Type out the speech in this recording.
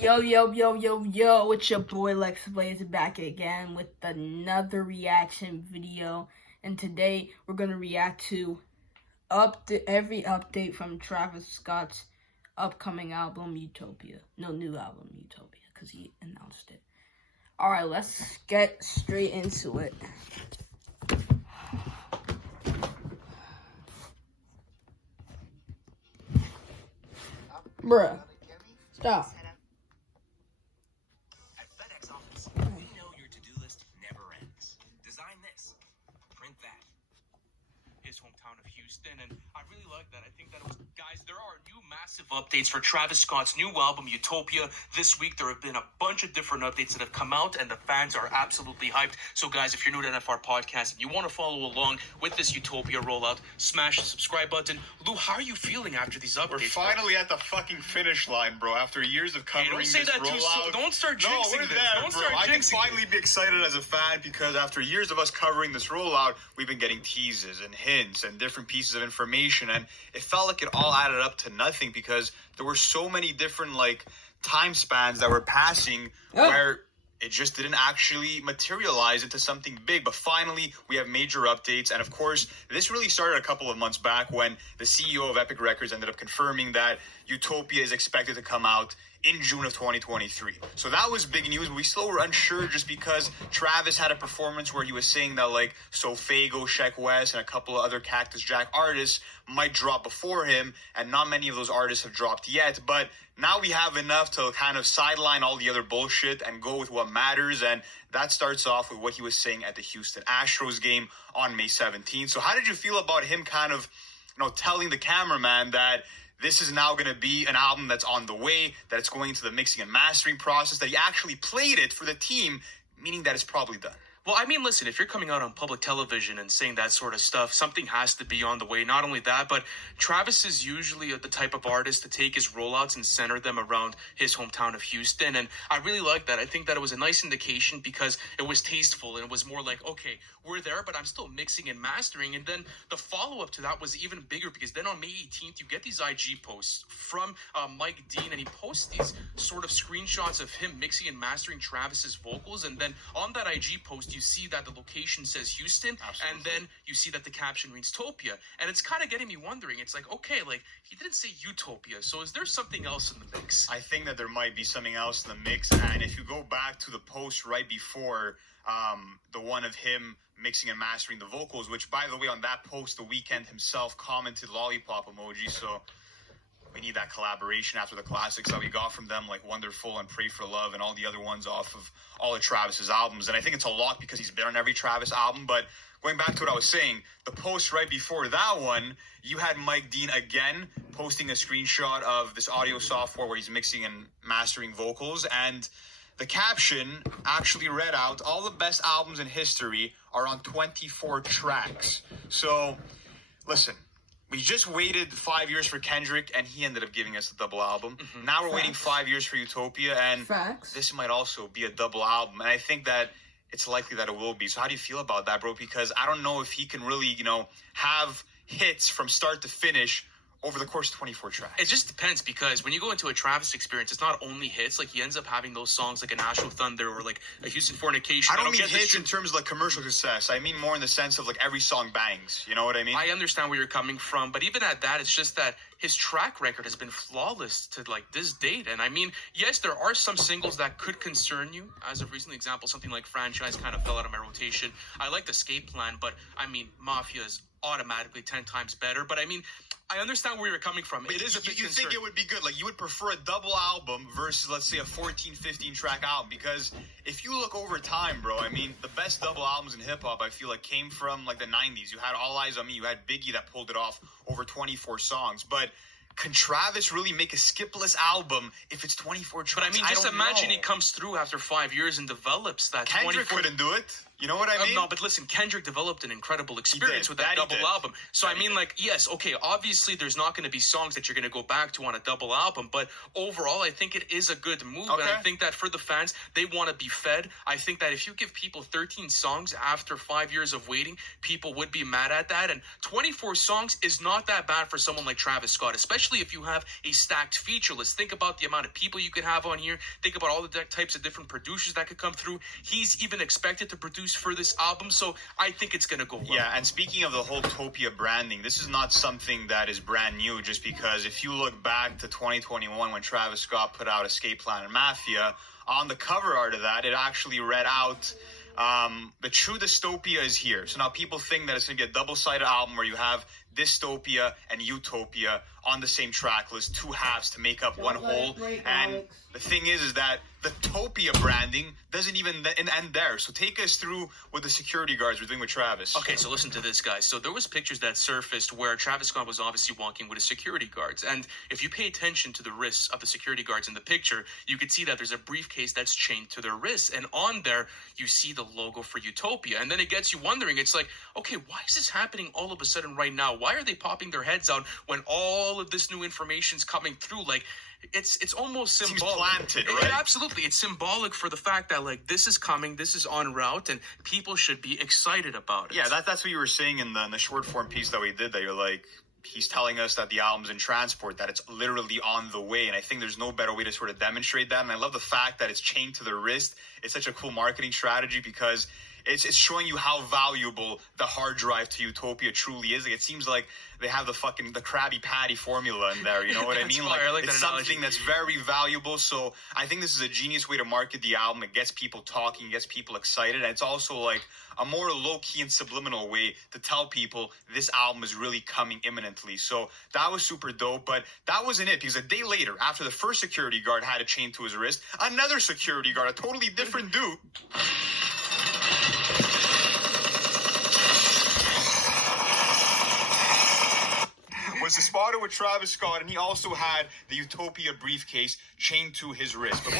Yo, it's your boy Lex Blaze back again with another reaction video. And today we're going to react to every update from Travis Scott's upcoming album, Utopia. No, new album, Utopia, because he announced it. Alright, let's get straight into it. Bruh, stop. His hometown of Houston, and I really like that. I think that it was, guys, there are new massive updates for Travis Scott's new album, Utopia. This week, there have been a bunch of different updates that have come out, and the fans are absolutely hyped. So, guys, if you're new to NFR Podcast and you want to follow along with this Utopia rollout, smash the subscribe button. Lou, how are you feeling after these updates? We're finally at the fucking finish line, bro. After years of covering don't say this that rollout. Too soon. Don't start jinxing this. Don't start I can jinxing finally be excited as a fan because after years of us covering this rollout, we've been getting teases and hints and different pieces of information, and it felt like it all added up to nothing because there were so many different time spans that were passing where it just didn't actually materialize into something big. But finally, we have major updates. And of course, this really started a couple of months back when the CEO of Epic Records ended up confirming that Utopia is expected to come out in June of 2023. So that was big news. We still were unsure just because Travis had a performance where he was saying that Fago, Sheck West, and a couple of other Cactus Jack artists might drop before him, and not many of those artists have dropped yet. But now we have enough to kind of sideline all the other bullshit and go with what matters, and that starts off with what he was saying at the Houston Astros game on May 17th. So how did you feel about him kind of, telling the cameraman that this is now going to be an album that's on the way, that it's going into the mixing and mastering process, that he actually played it for the team, meaning that it's probably done? Well, I mean, listen, if you're coming out on public television and saying that sort of stuff, something has to be on the way. Not only that, but Travis is usually the type of artist to take his rollouts and center them around his hometown of Houston. And I really like that. I think that it was a nice indication because it was tasteful and it was more like, okay, we're there, but I'm still mixing and mastering. And then the follow-up to that was even bigger because then on May 18th, you get these IG posts from Mike Dean, and he posts these sort of screenshots of him mixing and mastering Travis's vocals. And then on that IG post, you see that the location says Houston, Absolutely. And then you see that the caption reads Topia, and it's kind of getting me wondering. It's like, okay, he didn't say Utopia, so is there something else in the mix? I think that there might be something else in the mix, and if you go back to the post right before the one of him mixing and mastering the vocals, which by the way, on that post, The Weeknd himself commented lollipop emoji, so we need that collaboration after the classics that we got from them, like Wonderful and Pray for Love and all the other ones off of all of Travis's albums. And I think it's a lot because he's been on every Travis album. But going back to what I was saying, the post right before that one, you had Mike Dean again posting a screenshot of this audio software where he's mixing and mastering vocals. And the caption actually read out, all the best albums in history are on 24 tracks. So, listen. We just waited 5 years for Kendrick, and he ended up giving us a double album. Mm-hmm. Now we're waiting 5 years for Utopia, and this might also be a double album. And I think that it's likely that it will be. So how do you feel about that, bro? Because I don't know if he can really, have hits from start to finish over the course of 24 tracks. It just depends, because when you go into a Travis experience, it's not only hits. He ends up having those songs like a Nashville Thunder or a Houston Fornication. I don't mean hits in terms of commercial success. I mean more in the sense of every song bangs. You know what I mean? I understand where you're coming from, but even at that, it's just that his track record has been flawless to this date. And I mean, yes, there are some singles that could concern you. As of recent example, something like Franchise kind of fell out of my rotation. I liked Escape Plan, but I mean, Mafia is automatically 10 times better. But I mean, I understand where you're coming from. It is a bit You think it would be good? You would prefer a double album versus, let's say, a 14, 15 track album? Because if you look over time, bro, I mean, the best double albums in hip-hop, I feel came from, the 90s. You had All Eyes on Me. You had Biggie that pulled it off over 24 songs. But can Travis really make a skipless album if it's 24 tracks? But I mean, just imagine he comes through after 5 years and develops that. Kendrick couldn't do it. You know what I mean? No, but listen, Kendrick developed an incredible experience did. with that That he double did. album. So That I he mean, did. like, yes, okay, obviously there's not going to be songs that you're going to go back to on a double album, but overall, I think it is a good move, and I Okay. think that for the fans, they want to be fed. I think that if you give people 13 songs after 5 years of waiting, people would be mad at that, and 24 songs is not that bad for someone like Travis Scott, especially if you have a stacked feature list. Think about the amount of people you could have on here. Think about all the types of different producers that could come through. He's even expected to produce for this album, so I think it's going to go well. Yeah, and speaking of the whole Utopia branding, this is not something that is brand new, just because if you look back to 2021 when Travis Scott put out Escape Plan and Mafia, on the cover art of that, it actually read out, the true dystopia is here. So now people think that it's going to be a double-sided album where you have dystopia and utopia on the same track list, two halves to make up one whole. And the thing is that the Utopia branding doesn't even end there. So take us through what the security guards were doing with Travis. Okay, so listen to this, guys. So there was pictures that surfaced where Travis Scott was obviously walking with his security guards. And if you pay attention to the wrists of the security guards in the picture, you could see that there's a briefcase that's chained to their wrists. And on there, you see the logo for Utopia. And then it gets you wondering, it's like, okay, why is this happening all of a sudden right now? Why are they popping their heads out when all of this new information's coming through? Like, it's almost symbolic. Seems planted, right? Absolutely. It's symbolic for the fact that, like, this is coming, this is en route, and people should be excited about it. Yeah, that's what you were saying in the short form piece that we did, that you're like, he's telling us that the album's in transport, that it's literally on the way. And I think there's no better way to sort of demonstrate that. And I love the fact that it's chained to the wrist. It's such a cool marketing strategy because it's showing you how valuable the hard drive to Utopia truly is. Like, it seems like they have the Krabby Patty formula in there. You know what I That's mean? fire. I like it's that analogy. something that's very valuable. So I think this is a genius way to market the album. It gets people talking, it gets people excited. And it's also like a more low-key and subliminal way to tell people this album is really coming imminently. So that was super dope. But that wasn't it, because a day later, after the first security guard had a chain to his wrist, another security guard, a totally different dude, was spotted with Travis Scott, and he also had the Utopia briefcase chained to his wrist. But